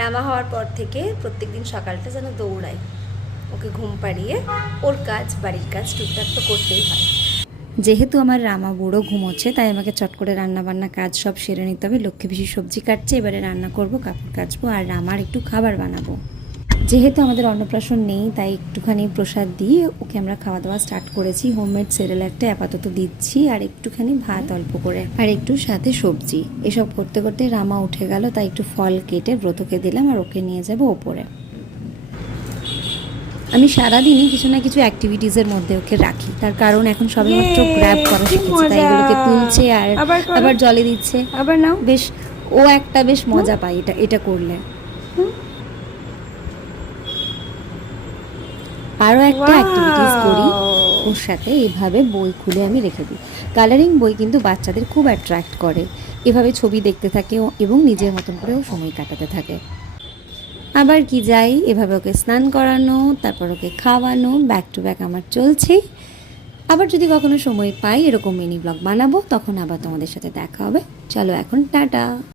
রামা হওয়ার পর থেকে প্রত্যেকদিন সকালটা যেন দৌড়াই, ওকে ঘুম পাড়িয়ে ওর কাজ, বাড়ির কাজ টুকটাক তো করতেই হয়। যেহেতু আমার রামা বুড়ো ঘুমোচ্ছে, তাই আমাকে চট করে রান্নাবান্না কাজ সব সেরে নিতে হবে। লক্ষ্মী পিসি সবজি কাটছে, এবারে রান্না করব, কাপড় কাচবো আর রামার একটু খাবার বানাবো। যেহেতু আমাদের অন্নপ্রাশন নেই, তাই একটুখানি প্রসাদ দিয়ে ওকে আমরা খাওয়া দাওয়া স্টার্ট করেছি। হোমমেড সেরেলাকটা আপাতত দিচ্ছি, আর একটুখানি ভাত অল্প করে, আর একটু সাথে সবজি। এসব করতে করতে রামা উঠে গেল, তাই একটু ফল কেটে ব্রতকে দিলাম, আর ওকে নিয়ে যাব ওপরে। আমি সারাদিনই কিছু না কিছু অ্যাক্টিভিটিসের মধ্যে ওকে রাখি, তার কারণ এখন সবেমাত্র গ্র্যাব করা শিখেছে, তাই এগুলোকে তুলছে আর আবার জলে দিচ্ছে। আবার নাও, বেশ ও একটা বেশ মজা পায় এটা এটা করলে। আরও একটা অ্যাক্টিভিটিস করি ওর সাথে, এভাবে বই খুলে আমি রেখে দিই। কালারিং বই কিন্তু বাচ্চাদের খুব অ্যাট্রাক্ট করে, এভাবে ছবি দেখতে থাকে এবং নিজের মতন করেও সময় কাটাতে থাকে। আবার কি যাই, এভাবে ওকে স্নান করানো, তারপর ওকে খাওয়ানো, ব্যাক টু ব্যাক আমার চলছেই। আবার যদি কখনো সময় পাই এরকম মিনি ব্লগ বানাবো, তখন আবার তোমাদের সাথে দেখা হবে। চলো এখন টাটা।